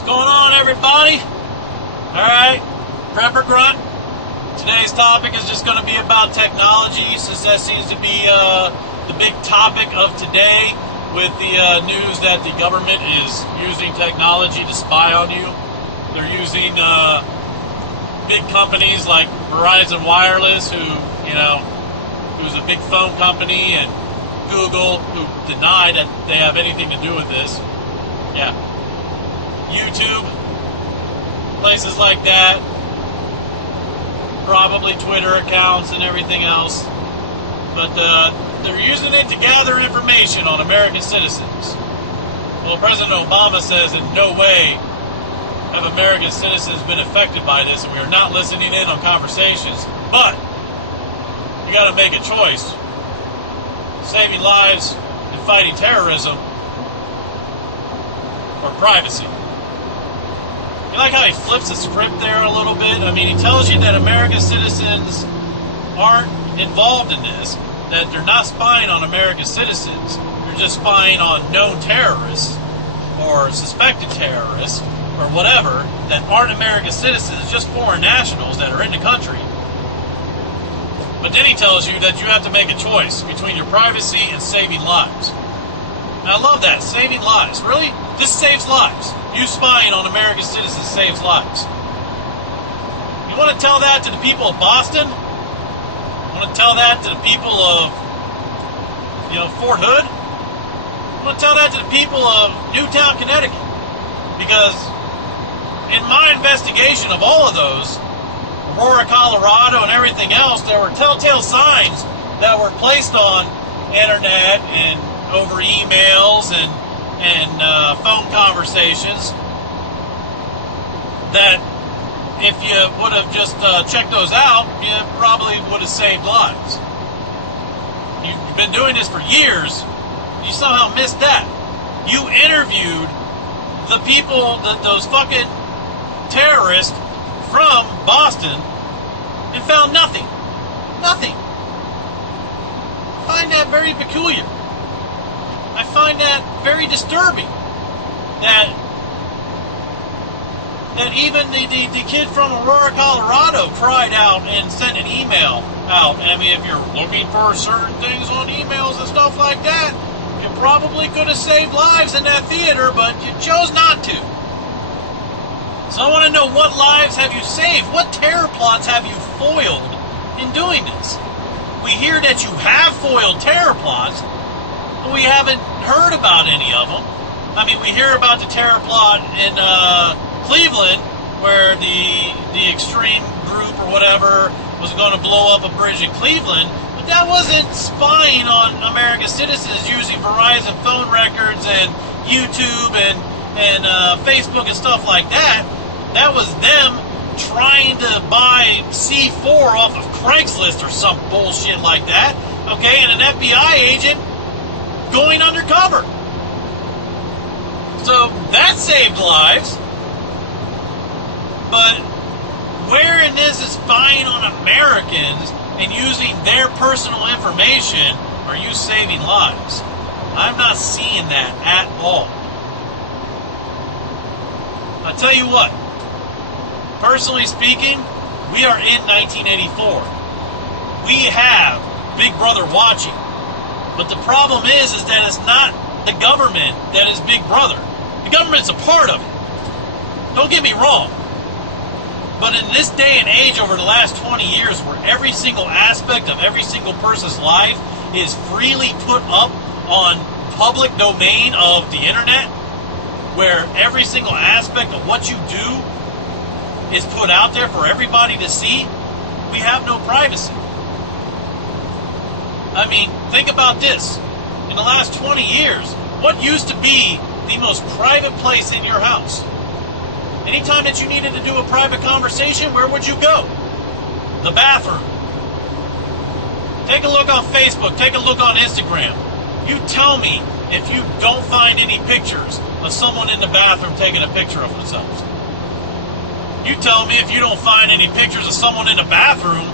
What's going on, everybody? Alright, Prepper Grunt. Today's topic is just going to be about technology, since that seems to be the big topic of today, with the news that the government is using technology to spy on you. They're using big companies like Verizon Wireless, who's a big phone company, and Google, who deny that they have anything to do with this. Yeah. YouTube, places like that, probably Twitter accounts and everything else. But they're using it to gather information on American citizens. Well, President Obama says in no way have American citizens been affected by this, and we are not listening in on conversations. But you got to make a choice: saving lives and fighting terrorism, or privacy. You like how he flips the script there a little bit? I mean, he tells you that American citizens aren't involved in this, that they're not spying on American citizens. They're just spying on known terrorists or suspected terrorists or whatever that aren't American citizens, just foreign nationals that are in the country. But then he tells you that you have to make a choice between your privacy and saving lives. And I love that, saving lives. Really? This saves lives. You spying on American citizens saves lives. You want to tell that to the people of Boston? You want to tell that to the people of, Fort Hood? You want to tell that to the people of Newtown, Connecticut? Because in my investigation of all of those, Aurora, Colorado, and everything else, there were telltale signs that were placed on internet and over emails and phone conversations that if you would have just checked those out, you probably would have saved lives. You've been doing this for years. You somehow missed that. You interviewed the people, those fucking terrorists from Boston, and found nothing. Nothing. I find that very peculiar. I find that very disturbing. That even the kid from Aurora, Colorado cried out and sent an email out. I mean, if you're looking for certain things on emails and stuff like that, you probably could have saved lives in that theater, but you chose not to. So I want to know, what lives have you saved? What terror plots have you foiled in doing this? We hear that you have foiled terror plots, but we haven't heard about any of them. I mean, we hear about the terror plot in Cleveland, where the extreme group or whatever was going to blow up a bridge in Cleveland, but that wasn't spying on American citizens using Verizon phone records and YouTube and Facebook and stuff like that. That was them trying to buy C4 off of Craigslist or some bullshit like that, okay, and an FBI agent going undercover. So that saved lives. But where in this is spying on Americans and using their personal information are you saving lives? I'm not seeing that at all. I'll tell you what, personally speaking, we are in 1984. We have Big Brother watching. But the problem is that it's not the government that is Big Brother. The government's a part of it. Don't get me wrong. But in this day and age, over the last 20 years, where every single aspect of every single person's life is freely put up on public domain of the internet, where every single aspect of what you do is put out there for everybody to see, we have no privacy. I mean, think about this. In the last 20 years, what used to be the most private place in your house? Anytime that you needed to do a private conversation, where would you go? The bathroom. Take a look on Facebook. Take a look on Instagram. You tell me if you don't find any pictures of someone in the bathroom taking a picture of themselves. You tell me if you don't find any pictures of someone in the bathroom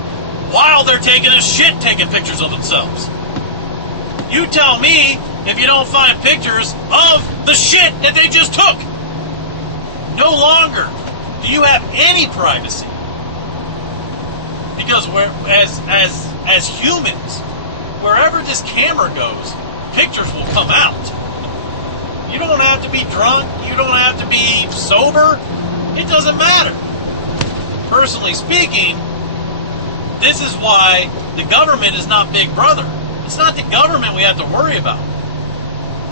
while they're taking a shit taking pictures of themselves. You tell me if you don't find pictures of the shit that they just took. No longer do you have any privacy. Because as humans, wherever this camera goes, pictures will come out. You don't have to be drunk. You don't have to be sober. It doesn't matter. Personally speaking, this is why the government is not Big Brother. It's not the government we have to worry about.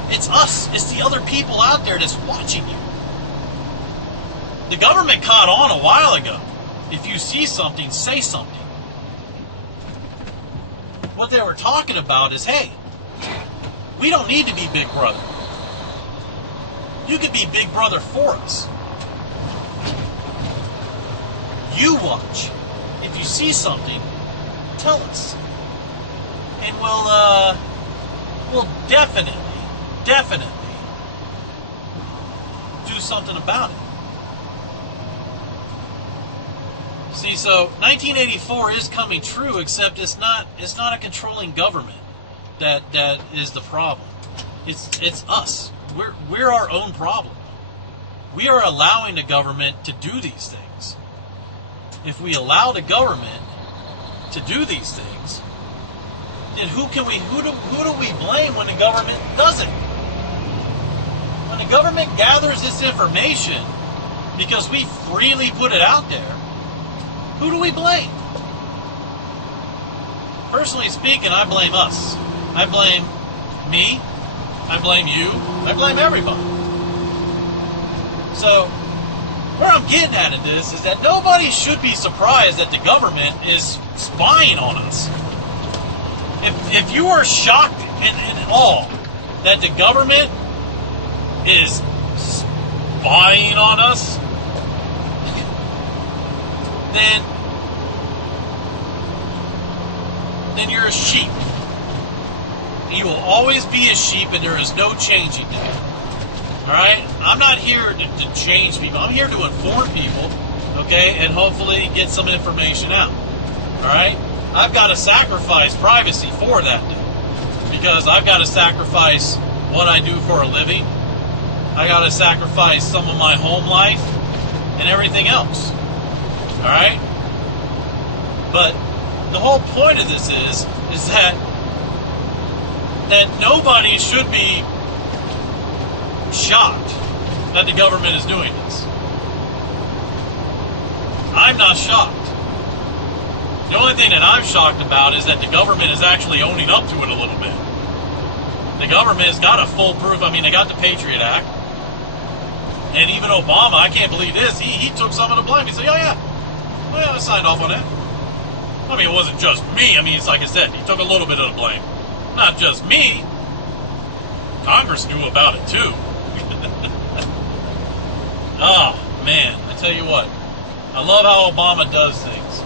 It's us. It's the other people out there that's watching you. The government caught on a while ago. If you see something, say something. What they were talking about is, hey, we don't need to be Big Brother. You could be Big Brother for us. You watch. If you see something, tell us. And we'll definitely do something about it. See, so 1984 is coming true, except it's not a controlling government that is the problem. It's us. We're our own problem. We are allowing the government to do these things. If we allow the government to do these things, then who do we blame when the government doesn't? When the government gathers this information because we freely put it out there, who do we blame? Personally speaking, I blame us. I blame me. I blame you. I blame everybody. So, where I'm getting at in this is that nobody should be surprised that the government is spying on us. If you are shocked and awe that the government is spying on us, then you're a sheep. You will always be a sheep, and there is no changing that. Alright? I'm not here to change people. I'm here to inform people, okay, and hopefully get some information out. Alright? I've got to sacrifice privacy for that, because I've got to sacrifice what I do for a living. I got to sacrifice some of my home life and everything else. Alright? But the whole point of this is that nobody should be shocked that the government is doing this. I'm not shocked. The only thing that I'm shocked about is that the government is actually owning up to it a little bit. The government has got a foolproof, they got the Patriot Act. And even Obama, I can't believe this, he took some of the blame. He said, oh yeah, I signed off on that. It wasn't just me. It's like I said, he took a little bit of the blame. Not just me. Congress knew about it too. Oh, man, I tell you what. I love how Obama does things.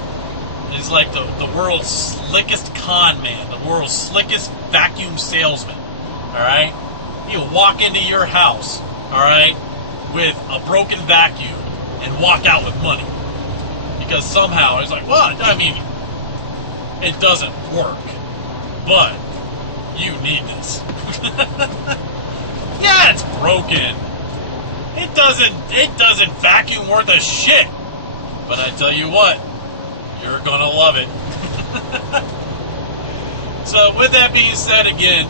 He's like the world's slickest con man, the world's slickest vacuum salesman. Alright? He'll walk into your house, alright, with a broken vacuum and walk out with money. Because somehow, he's like, what? It doesn't work. But you need this. Yeah, it's broken. It doesn't vacuum worth a shit. But I tell you what, you're gonna love it. So with that being said, again,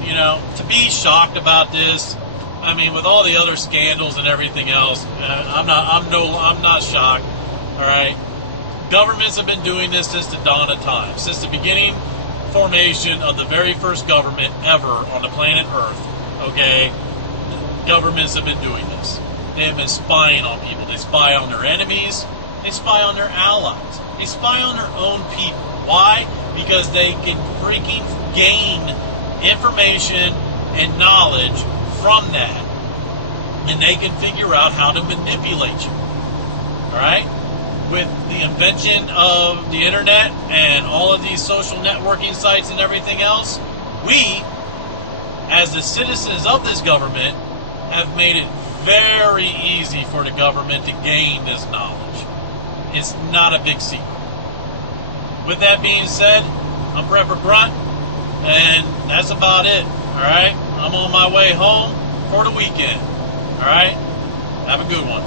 to be shocked about this, with all the other scandals and everything else, I'm not shocked. All right, governments have been doing this since the dawn of time, since the beginning formation of the very first government ever on the planet Earth. Okay, governments have been doing this. They have been spying on people. They spy on their enemies. They spy on their allies. They spy on their own people. Why? Because they can freaking gain information and knowledge from that. And they can figure out how to manipulate you. Alright? With the invention of the internet and all of these social networking sites and everything else, we, as the citizens of this government, have made it very easy for the government to gain this knowledge. It's not a big secret. With that being said, I'm Prepper Grunt, and that's about it. Alright? I'm on my way home for the weekend. Alright? Have a good one.